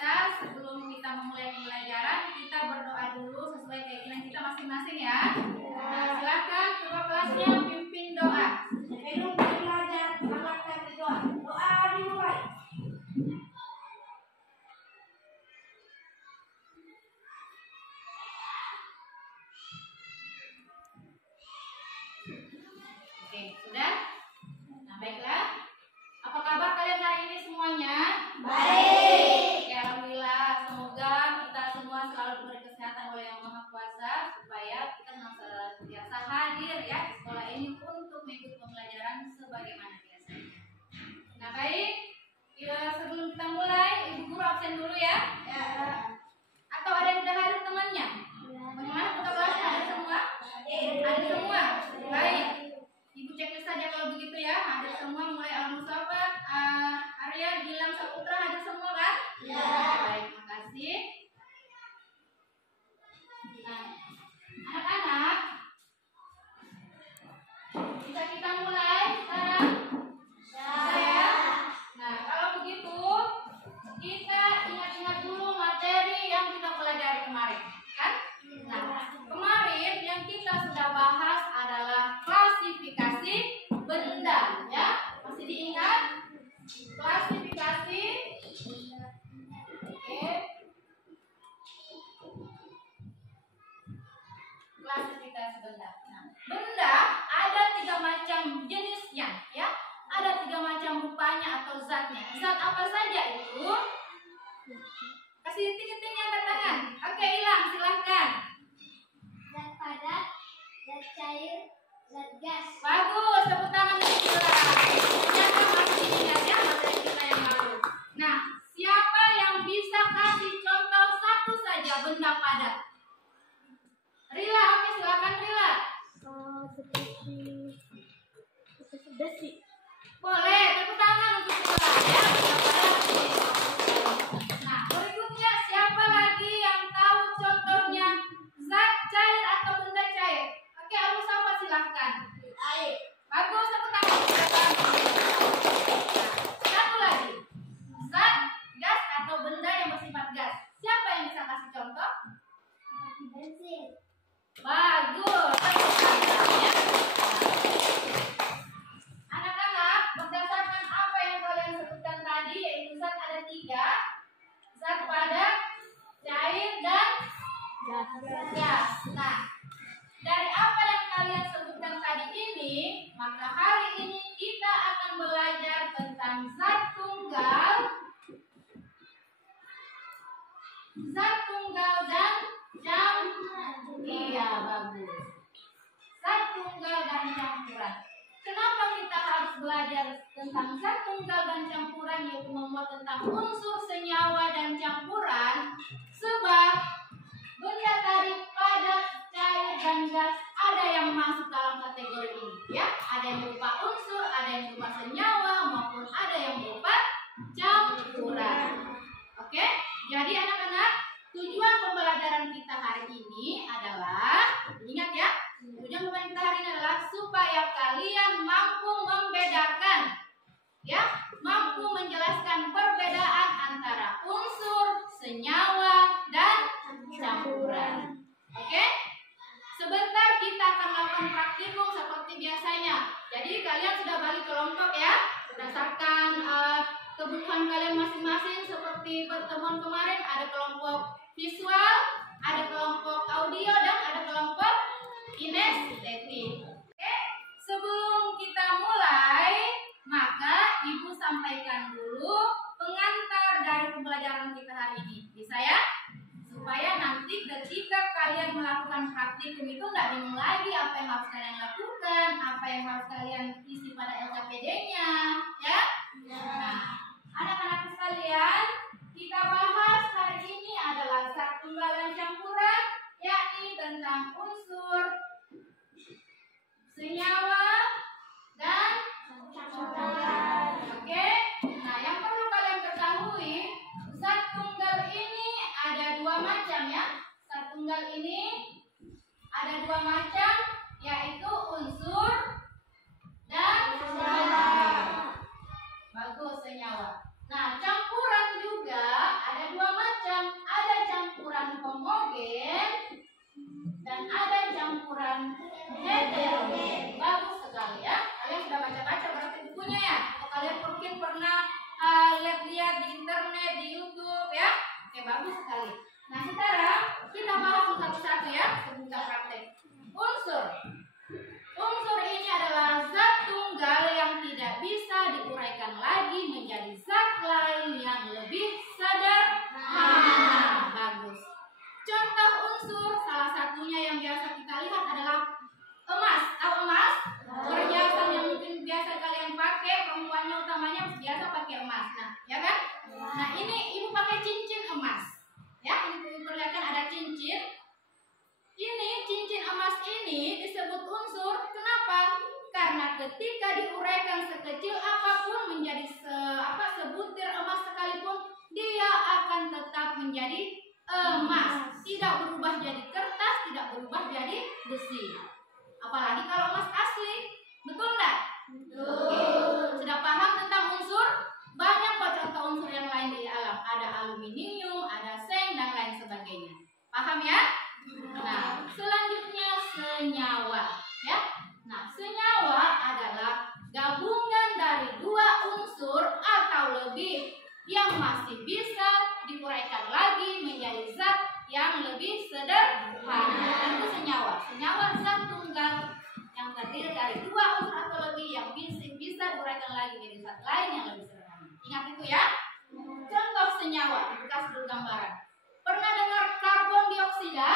biasa sebelum kita memulai pembelajaran kita berdoa dulu sesuai keinginan kita masing-masing ya. Nah, silakan ketua kelasnya pimpin doa. Sebelum belajar melakukan berdoa. Doa dimulai. Oke, sudah? Nah, baiklah. Apa kabar kalian hari ini semuanya? Baik. Ya, alhamdulillah. Semoga kita semua selalu diberi kesehatan oleh Yang Maha Kuasa supaya kita senantiasa hadir ya di sekolah ini untuk mengikuti pembelajaran sebagaimana biasanya. Nah, baik. Ya, sebelum kita mulai, Ibu Guru absen dulu ya. Ya. Atau ada yang sudah hadir temannya? Bagaimana ketua kelasnya? Ada semua? Ada semua? Baik. Ibu cek saja kalau begitu ya. Ada semua mulai Al-Musafat, Arya, Gilang, Saputra ada semua kan? Ya. Baik, makasih. Nah, anak-anak, bisa kita mulai sekarang? Bisa ya? Nah, kalau begitu kita ingat-ingat dulu materi yang kita pelajari kemarin, kan? Nah, kemarin yang kita sudah bahas adalah klasifikasi benda, ya? Masih diingat? Klasifikasi. Oke. Klasifikasi benda. Nah, benda ada 3 macam jenisnya, ya. Ada 3 macam rupanya atau zatnya. Zat apa saja itu? Kasih titik-titik yang angkat tangan. Oke, Ilham, silahkan. Zat padat, zat cair, zat gas. Bagus, tepuk tangan untuk Ilham. Ternyata masih ingat ya materi kita yang lalu. Nah, siapa yang bisa kasih contoh satu saja benda padat? Rila, oke, silakan Rila. Seperti besi. Boleh, tepuk tangan untuk Rila ya. Nah, berikutnya siapa lagi yang tahu contohnya zat cair atau benda cair? Oke, Al-Mustafa silahkan. Air. Bagus, tepuk tangan. Satu lagi, zat gas atau benda yang bersifat gas. Siapa yang bisa kasih contoh? Seperti bensin. Bagus, tepuk tangan ya. Anak-anak, berdasarkan apa yang kalian sebutkan tadi, yaitu zat ada 3, zat padat, cair, dan gas. Nah, dari apa yang kalian sebutkan tadi ini, maka hari ini kita akan belajar tentang zat tunggal dan campuran. Iya, bagus. Zat tunggal dan campuran. Kenapa kita harus belajar tentang zat tunggal dan campuran, yaitu membuat tentang unsur, senyawa, dan campuran? Sebab benda tadi padat, cair, dan gas ada yang masuk dalam kategori ini, ya. Ada yang berupa unsur, ada yang berupa senyawa, maupun ada yang berupa campuran. Oke, jadi anak-anak, tujuan pembelajaran kita hari ini adalah, ingat ya, tujuan pembelajaran kita hari ini adalah supaya kalian mampu membedakan, ya, mampu menjelaskan perbedaan antara unsur, senyawa, dan campuran. Oke? Sebentar kita akan melakukan praktikum seperti biasanya. Jadi kalian sudah bagi kelompok ya, berdasarkan kebutuhan kalian masing-masing. Seperti pertemuan kemarin ada kelompok visual, ada kelompok audio, dan ada kelompok kinestetik. Oke? Sebelum kita mulai, maka Ibu sampaikan dulu pengantar dari pembelajaran kita hari ini. Bisa ya? Supaya nanti ketika kalian melakukan praktikum itu tidak bingung lagi apa yang harus kalian lakukan, apa yang harus kalian isi pada LKPD-nya, ya? Nah, anak-anak sekalian, kita bahas hari ini adalah zat tunggal dan campuran, yakni tentang unsur, senyawa, dan campuran. Oke? Nah, yang perlu kalian ketahui, zat tunggal ini ada 2 macam ya. Zat tunggal ini ada 2 macam, yaitu unsur dan senyawa. Bagus, senyawa. Nah, campuran juga ada 2 bagus sekali. Nah, sekarang kita bahas satu-satu ya, sebelum kita praktek. Unsur. Unsur ini adalah zat tunggal yang tidak bisa diuraikan lagi menjadi zat lain yang lebih sederhana. Bagus. Contoh unsur salah satunya yang biasa kita lihat adalah emas. Tahu emas? Perhiasan yang mungkin biasa kalian pakai, perempuannya utamanya biasa pakai emas. Nah, ya kan? Nah, ini ibu pakai cincin emas. Ya, ini perlihatkan ada cincin. Ini cincin emas ini disebut unsur. Kenapa? Karena ketika diuraikan sekecil apapun menjadi sebutir emas sekalipun, dia akan tetap menjadi emas. Tidak berubah jadi kertas, tidak berubah jadi besi. Apalagi kalau emas asli. Betul nggak? Betul. Sudah paham tentang unsur? Banyak kok contoh unsur yang lain di alam. Ada aluminium, ada seng, dan lain sebagainya. Paham ya? Nah, selanjutnya senyawa. Ya. Nah, senyawa adalah gabungan dari dua unsur atau lebih yang masih bisa diuraikan lagi menjadi zat yang lebih sederhana. Itu senyawa. Senyawa zat tunggal yang terdiri dari dua unsur atau lebih yang bisa diuraikan lagi menjadi zat lain yang lebih sederhana. Ingat itu ya. Contoh senyawa, bekas dulu gambaran. Pernah dengar karbon dioksida?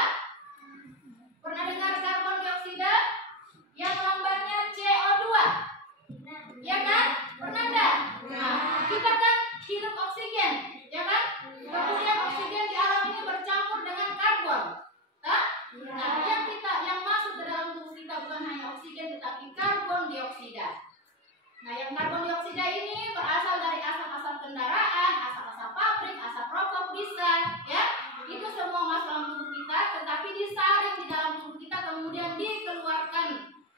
Pernah dengar karbon dioksida? Yang lambangnya CO2. Ya kan? Pernah enggak? Nah, kita kan hirup oksigen, ya kan? Kemudian oksigen di alam ini bercampur dengan karbon. Nah, yang masuk ke dalam tubuh kita bukan hanya oksigen tetapi karbon dioksida. Nah, yang karbon dioksida ini berasal dari asap-asap kendaraan, asap-asap pabrik, asap rokok bisa, ya. Itu semua masuk dalam tubuh kita, tetapi disaring di dalam tubuh kita kemudian dikeluarkan.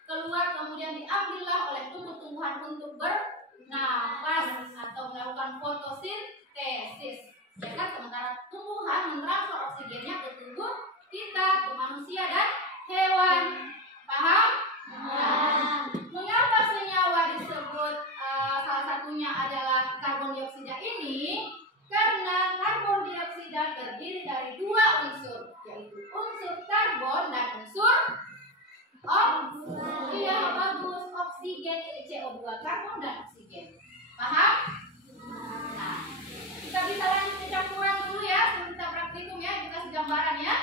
Kemudian diambillah oleh tumbuh-tumbuhan untuk bernafas atau melakukan fotosintesis. Ya kan? Sementara tumbuhan mentransfer oksigennya ke tubuh kita, ke manusia dan hewan. Paham? Nah, mengapa senyawa disebut salah satunya adalah karbon dioksida ini? Karena karbon dioksida terdiri dari dua unsur, yaitu unsur karbon dan unsur iya, bagus. Oksigen ini CO2, karbon dan oksigen. Paham? Nah, kita bisa lanjut ke campuran dulu ya, sebelum kita praktikum ya, kita kasih gambaran ya.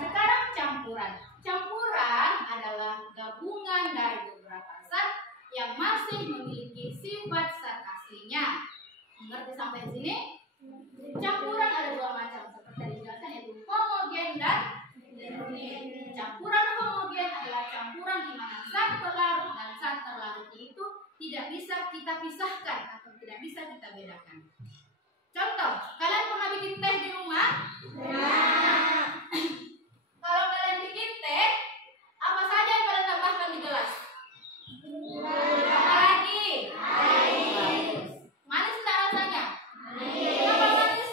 Sekarang campuran. Campuran adalah gabungan dari beberapa zat yang masih memiliki sifat zat aslinya. Mengerti sampai sini? Campuran ada dua macam, seperti yang dijelaskan, yaitu homogen dan heterogen. Campuran homogen adalah campuran di mana zat pelarut dan zat terlarutnya itu tidak bisa kita pisahkan atau tidak bisa kita bedakan. Contoh, kalian pernah bikin teh di rumah? Kalau kalian bikin teh, apa saja yang kalian tambahkan di gelas? Apa lagi? Air. Manis tidak rasanya? Kenapa manis?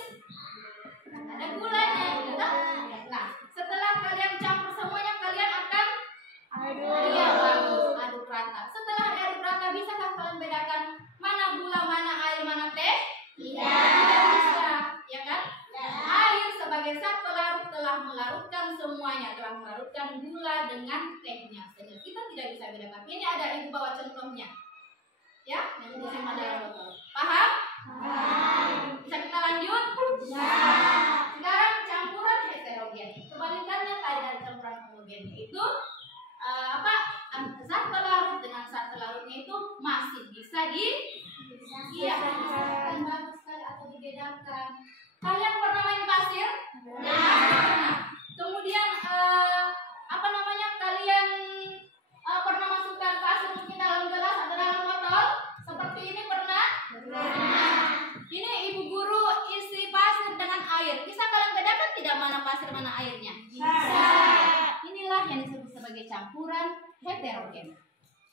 Ada gulanya, gitu. Nah, setelah kalian campur semuanya, kalian akan iya, bagus, aduk rata. Setelah aduk rata, bisakah kalian bedakan mana gula, mana air, mana teh? Tidak bisa, ya kan? Air sebagai zat pelarut telah melarutkan semuanya, telah melarutkan gula dengan tehnya, sehingga kita tidak bisa bedakan. Ini ada ibu bawa contohnya, ya, yang disimpan dalam botol. Paham? Bisa kita lanjut? Sekarang campuran heterogen. Kebalikannya tadi dari campuran homogen, itu zat pelarut dengan zat terlarutnya itu masih bisa dipisahkan, bagus sekali, atau dibedakan. Kalian pernah main pasir? Nah, kemudian kalian pernah masukkan pasir mungkin dalam gelas atau dalam botol? Seperti ini pernah? Ini ibu guru isi pasir dengan air. Bisa kalian bedakan tidak mana pasir mana airnya? Bisa. Inilah yang disebut sebagai campuran heterogen.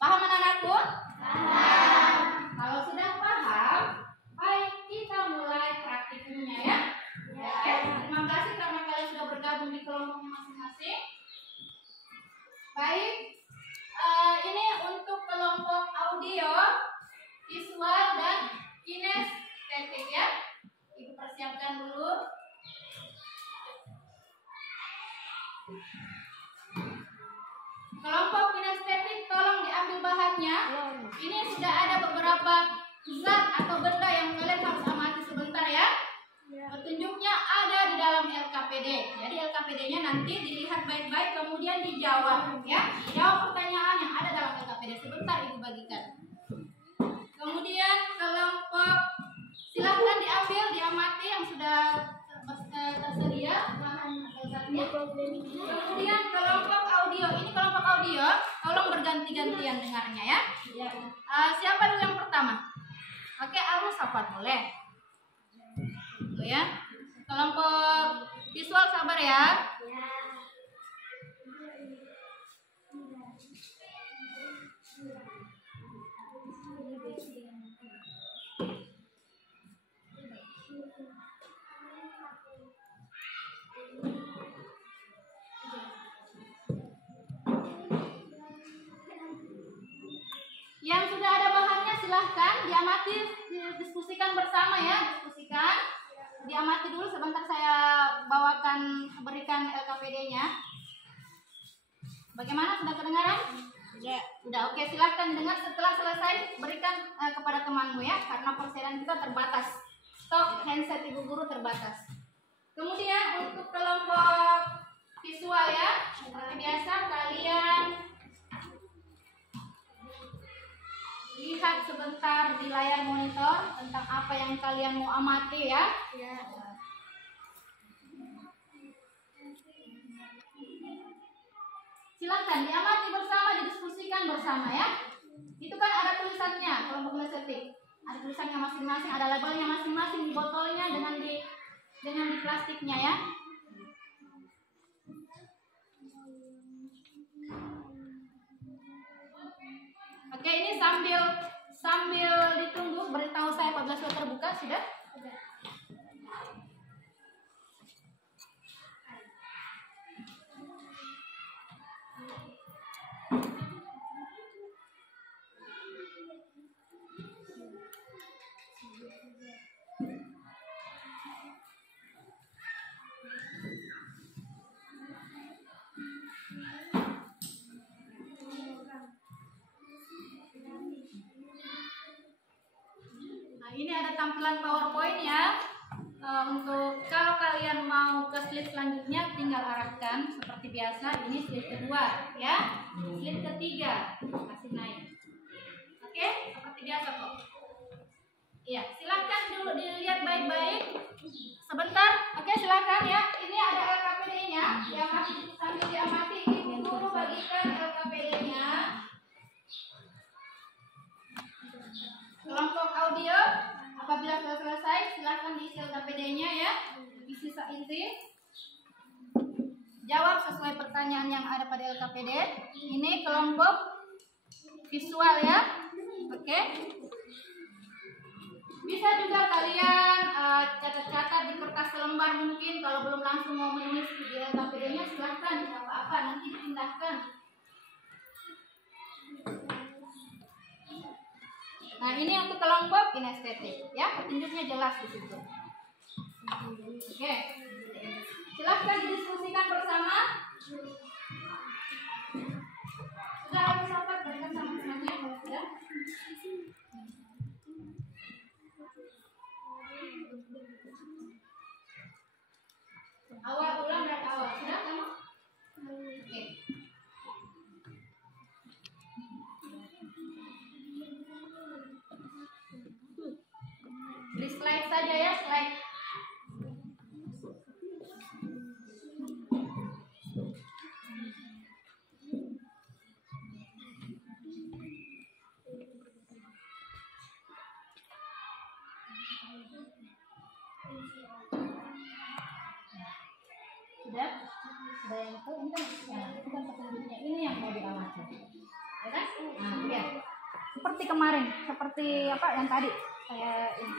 Paham anak-anakku? Paham. Kalau sudah paham, baik kita mulai praktikumnya ya. Oke, terima kasih karena kalian sudah bergabung di kelompoknya masing-masing. Baik, ini untuk kelompok audio, visual dan kinestetik ya. Ibu persiapkan dulu Kelompok kinestetik tolong diambil bahannya. Ini sudah ada beberapa zat atau benda yang kalian harus amati sebentar ya. Petunjuknya ada di dalam LKPD. Jadi LKPD-nya nanti dilihat baik-baik kemudian dijawab ya. Jawab pertanyaan yang ada dalam LKPD. Sebentar Ibu bagikan. Kemudian kelompok silahkan diambil, diamati yang sudah tersedia bahan atau zatnya. Kemudian kelompok audio. Ini kelompok audio, tolong berganti-gantian dengarnya ya. Siapa dulu yang pertama? Oke, Almus Safat boleh. Tuh ya. Kelompok visual sabar ya. Yang sudah ada bahannya silahkan diamati, diskusikan bersama ya, diskusikan. Diamati dulu sebentar, saya berikan LKPD-nya. Bagaimana, sudah kedengaran? Sudah, oke, silahkan dengar. Setelah selesai berikan kepada temanmu ya, karena persediaan kita terbatas. Stok handset Ibu Guru terbatas. Kemudian untuk kelompok visual ya, seperti biasa kalian lihat sebentar di layar monitor tentang apa yang kalian mau amati ya. Silakan diamati bersama, didiskusikan bersama ya. Itu kan ada tulisannya kelompok kinestetik. Ada tulisannya masing-masing, ada labelnya masing-masing di botolnya dengan di plastiknya ya. Oke, ini sambil ditunggu, beritahu saya apabila sudah terbuka. Sudah? Ini ada tampilan PowerPoint ya. Untuk kalau kalian mau ke slide selanjutnya tinggal arahkan seperti biasa. Ini slide kedua ya. Slide ketiga kasih naik. Oke, seperti biasa kok. Iya, silakan dulu dilihat baik-baik. Sebentar. Oke, silakan ya. Ini ada LKPD-nya. Diamati sambil diamati. Ibu Guru bagikan LKPD-nya. Kelompok audio, apabila sudah selesai silahkan diisi LKPD-nya ya, isi. Jawab sesuai pertanyaan yang ada pada LKPD. Ini kelompok visual ya, oke. Bisa juga kalian catat-catat di kertas selembar mungkin, kalau belum langsung mau menulis di LKPD-nya silahkan, tidak apa-apa, nanti dipindahkan. Nah, ini untuk kelompok kinestetik ya, petunjuknya jelas di situ. Oke, silahkan didiskusikan bersama. Sudah harus sahabat berikan sama temannya kalau sudah. Awal ulang dan awal sudah kamu? Oke. Di slide saja ya, slide. Sudah yang itu kan petunjuknya, ini yang mau diamati, ya kan? Nah, ya. Seperti kemarin, seperti apa yang tadi saya ini.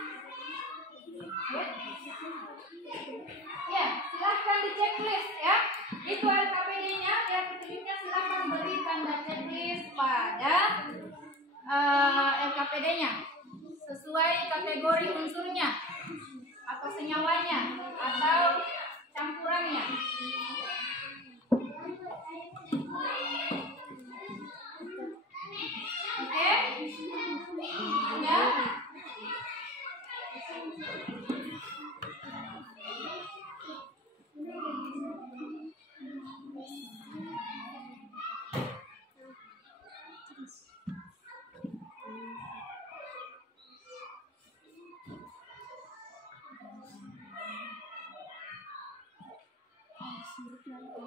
Ya, silahkan di checklist ya. Itu LKPD-nya, lihat petunjuknya, silahkan beri tanda checklist pada LKPD-nya sesuai kategori unsurnya atau senyawanya atau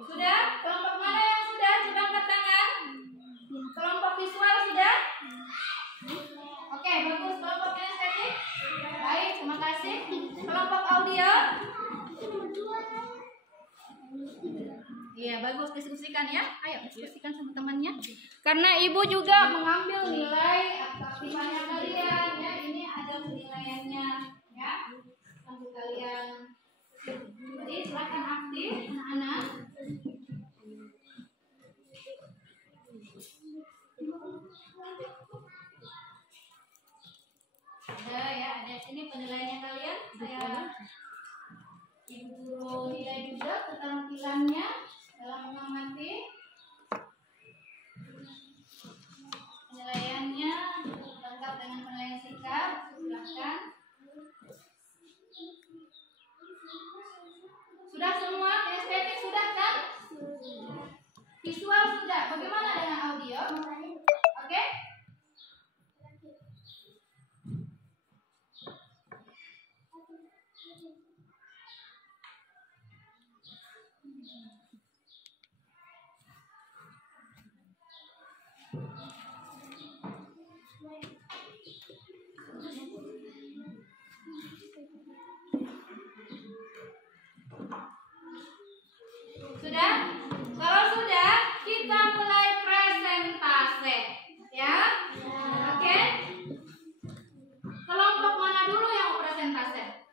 Sudah? Kelompok mana yang sudah? Coba angkat tangan. Kelompok visual sudah? Oke, bagus. Kelompok kinestetik? Baik, terima kasih. Kelompok audio? Iya, bagus. Diskusikan ya. Ayo, diskusikan sama temannya. Karena ibu juga mengambil nilai keaktifannya kalian ya. Ini ada penilaiannya ya. Untuk kalian. Jadi silakan aktif anak-anak. Ada ya, ada sini penilaiannya kalian. Saya ibu guru nilai juga keterampilannya dalam mengamati. Penilaiannya lengkap dengan penilaian sikap. Silakan. Sudah semua? Estetik sudah kan? Visual sudah. Bagaimana dengan audio? Oke? Sudah? Kalau sudah, kita mulai presentase. Ya? Oke? Kelompok mana dulu yang mau presentase?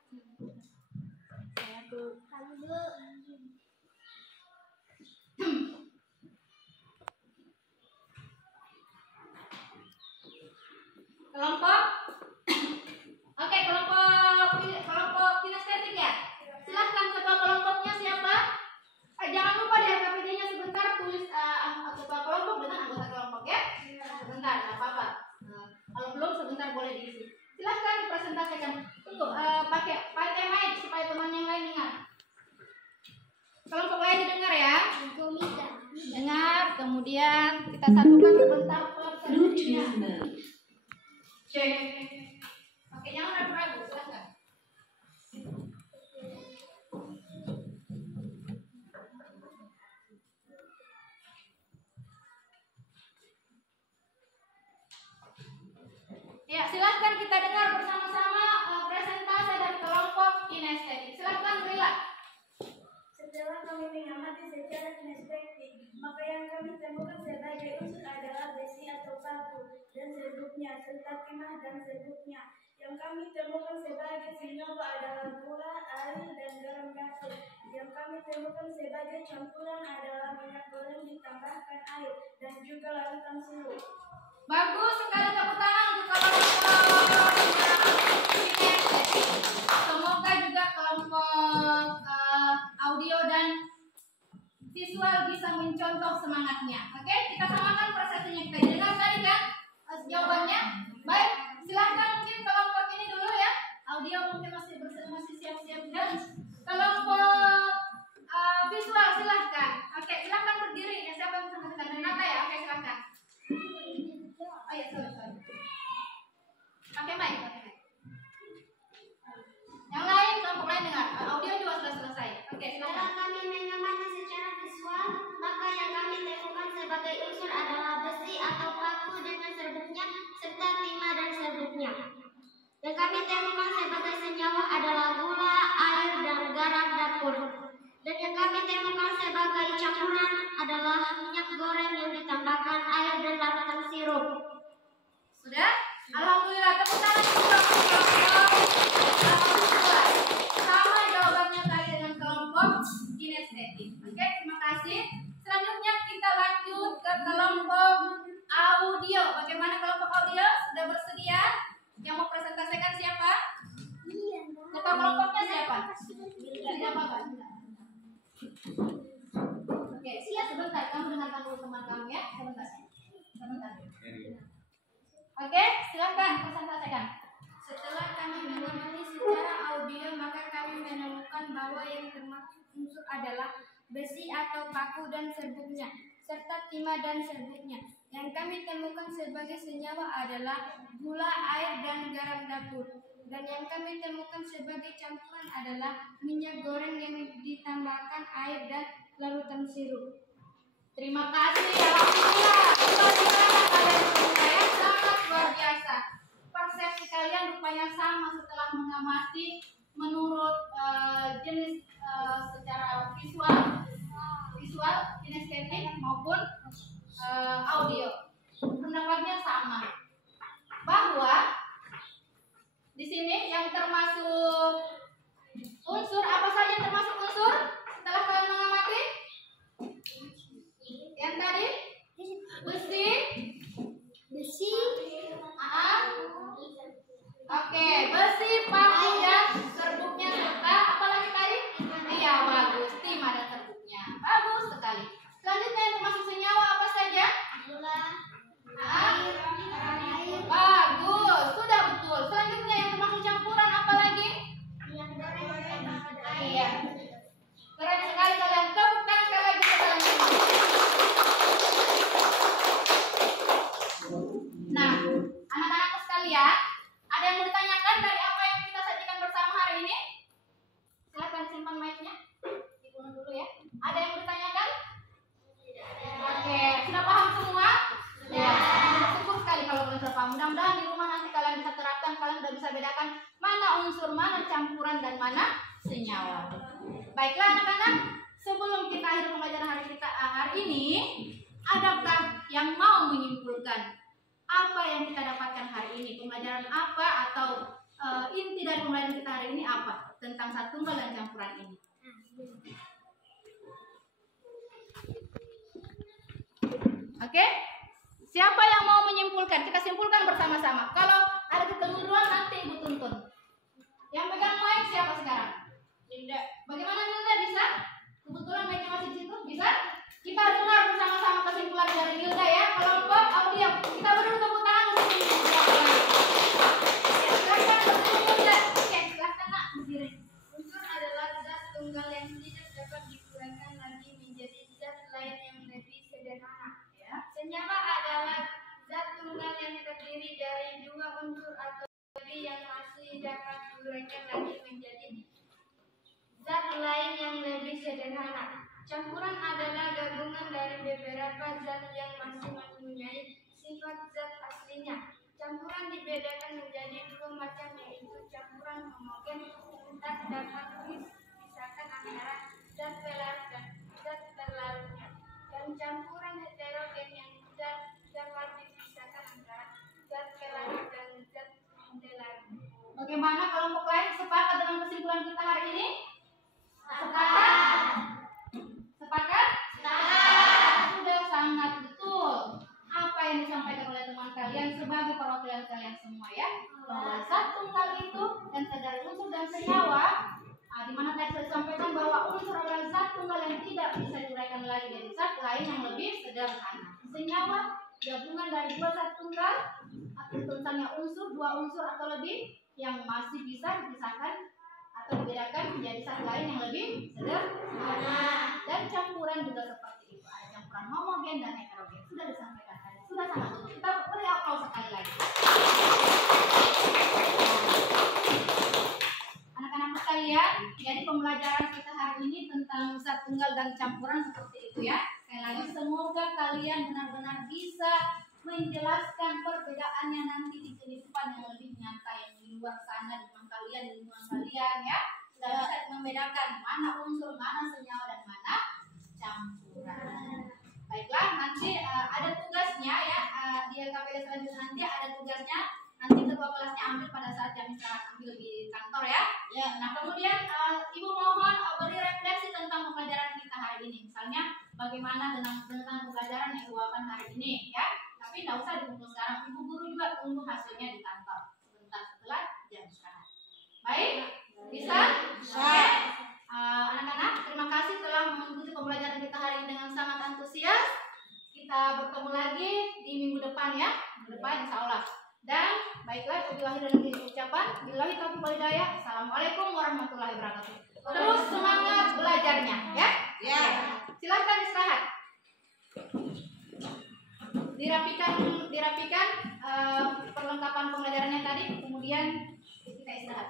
Kelompok? Oke, kelompok kinestetik ya? Silahkan ketua kelompoknya siapa? Jangan lupa di KPD-nya sebentar tulis ketua kelompok dengan anggota kelompok ya. Sebentar, nggak apa-apa. Kalau belum sebentar boleh diisi. Silahkan dipresentasikan. Tunggu, pakai mic supaya teman yang lain dengar. Kelompok lain didengar ya. Dengar, kemudian kita satukan sebentar persepsinya. Cek. Oke, jangan ragu-ragu, silahkan. Ya, silahkan kita dengar bersama-sama presentasi dari kelompok kinestetik. Silahkan Rila. Setelah kami mengamati secara kinestetik, maka yang kami temukan sebagai unsur adalah besi atau paku dan serbuknya, serta timah dan serbuknya. Yang kami temukan sebagai senyawa adalah gula, air, dan garam dapur. Yang kami temukan sebagai campuran adalah minyak goreng ditambahkan air dan juga larutan sirup. Bagus sekali, tepuk tangan untuk kelompok kinestetik. Semoga juga kelompok audio dan visual bisa mencontoh semangatnya. Oke, kita samakan prosesnya. Kita dengar tadi kan jawabannya. Baik, silahkan mungkin kelompok ini dulu ya. Audio mungkin masih siap-siap dan kelompok visual silahkan. Oke, silahkan berdiri. Siapa yang bisa menentukan? Renata ya. Oke, silahkan. Oh ya, sorry. Pakai mic. Yang lain, kelompok lain dengar. Audio juga sudah selesai. Oke, Kalau silakan. kami mengamati secara visual, maka yang kami temukan sebagai unsur adalah besi atau paku dengan serbuknya serta timah dan serbuknya. Yang kami temukan sebagai senyawa adalah gula, air, dan garam dapur. Dan yang kami temukan sebagai campuran adalah minyak goreng yang ditambahkan air dan larutan sirup. Sudah? Alhamdulillah, tepuk tangan untuk kelompok visual. Sama jawabannya tadi dengan kelompok kinestetik. Oke, terima kasih. Selanjutnya kita lanjut ke kelompok audio. Bagaimana kelompok audio? Sudah bersedia? Yang mau presentasikan siapa? Ketua kelompoknya siapa? Tidak apa-apa. Oke, siap sebentar. Kamu dengarkan dulu teman kamu ya. Sebentar. Oke, silakan presentasikan. Setelah kami mengamati secara audio, maka kami menemukan bahwa yang termasuk unsur adalah besi atau paku dan serbuknya, serta timah dan serbuknya. Yang kami temukan sebagai senyawa adalah gula, air, dan garam dapur. Dan yang kami temukan sebagai campuran adalah minyak goreng yang ditambahkan air dan daun sirup. Terima kasih, alhamdulillah. Luar biasa kalian semua ya, sangat luar biasa. Persepsi kalian rupanya sama setelah mengamati menurut jenis secara visual, kinestetik maupun audio. Pendapatnya sama. Bahwa di sini yang termasuk unsur apa saja termasuk unsur setelah kalian mengamati? Yang tadi besi, oke, besi, paku dan serbuknya serta apa lagi tadi? Iya, bagus, timah dan serbuknya, bagus sekali. Selanjutnya yang termasuk senyawa apa saja? Bagus, sudah betul. Selanjutnya yang termasuk campuran apa lagi? Iya, keren sekali kalian. Tepuk tangan sekali lagi ke kalian semua. Nah, anak-anakku sekalian, ada yang mau ditanyakan dari apa yang kita sajikan bersama hari ini? Silahkan simpan mic-nya, dibunuh dulu ya. Ada yang mau ditanyakan? Oke, sudah paham semua? Ya. Syukur sekali kalau kalian sudah paham. Mudah-mudahan di rumah nanti kalian bisa terapkan, kalian sudah bisa bedakan mana unsur, mana campuran, dan mana senyawa. Baiklah anak-anak, sebelum kita akhiri pembelajaran hari ini, adakah yang mau menyimpulkan apa yang kita dapatkan hari ini? Pembelajaran apa atau inti dari pembelajaran kita hari ini apa tentang zat tunggal dan campuran ini? Oke? Siapa yang mau menyimpulkan? Kita simpulkan bersama-sama. Kalau ada kekeliruan nanti Ibu tuntun. Yang pegang mic siapa sekarang? Linda. Bagaimana Linda, bisa? Kebetulan mic-nya masih di situ, bisa? Kita dengar bersama-sama kesimpulan dari Linda ya. Kelompok audio. Kita beri tepuk tangan untuk Linda. Silakan Linda. Oke, silakan Nak berdiri. Unsur adalah zat tunggal yang tidak dapat dikurankan lagi menjadi zat lain yang lebih sederhana. Ya. Senyawa adalah zat tunggal yang terdiri dari dua unsur atau lebih yang masih dapat diuraikan lagi menjadi zat lain yang lebih sederhana. Campuran adalah gabungan dari beberapa zat yang masih mempunyai sifat zat aslinya. Campuran dibedakan menjadi dua macam, yaitu campuran homogen yang tak dapat dipisahkan antara zat pelarut dan zat terlarutnya, dan campuran heterogen yang tidak dapat dipisahkan antara zat pelarut dan zat terlarut. Bagaimana kelompok lain sepakat dengan kesimpulan kita hari ini? Sepakat? Sepakat? Sudah sangat betul. Apa yang disampaikan oleh teman kalian sebagai perwakilan kalian semua ya, bahwa zat tunggal itu dan dari unsur dan senyawa, di mana tadi saya sampaikan bahwa unsur adalah zat tunggal yang tidak bisa diuraikan lagi dari zat lain yang lebih sederhana. Senyawa gabungan dari dua zat tunggal atau tulisannya unsur, dua unsur atau lebih yang masih bisa dipisahkan atau dibedakan menjadi zat lain yang lebih sederhana. Dan campuran juga seperti itu, ada campuran homogen dan heterogen. Sudah disampaikan tadi, sudah sangat betul. Kita beri aplaus sekali lagi. Anak-anak sekalian, jadi pembelajaran kita hari ini tentang zat tunggal dan campuran seperti itu ya. Sekali lagi, semoga kalian benar-benar bisa menjelaskan perbedaannya nanti di kehidupan yang lebih nyata, yang di luar sana, di lingkungan kalian ya. Sudah bisa membedakan mana unsur, mana senyawa, dan mana campuran. Baiklah, nanti ada tugasnya ya, di LKPD selanjutnya nanti ada tugasnya. Nanti ketua kelasnya ambil pada saat jam istirahat, ambil di kantor ya. Nah kemudian Ibu mohon beri refleksi tentang pembelajaran kita hari ini. Misalnya bagaimana tentang pembelajaran yang dibawakan hari ini ya. Tapi tidak usah dikumpul sekarang. Ibu guru juga tunggu hasilnya di kantor sebentar setelah jam istirahat. Baik, bisa? Oke. Anak-anak, terima kasih telah mengikuti pembelajaran kita hari ini dengan sangat antusias. Kita bertemu lagi di minggu depan ya. Minggu depan insya Allah. Dan baiklah, wabillahi dan ucapan billahi taufiq wal hidayah. Assalamualaikum warahmatullahi wabarakatuh. Terus semangat belajarnya ya. Ya. Silakan istirahat. Dirapikan perlengkapan pembelajarannya tadi, kemudian kita istirahat.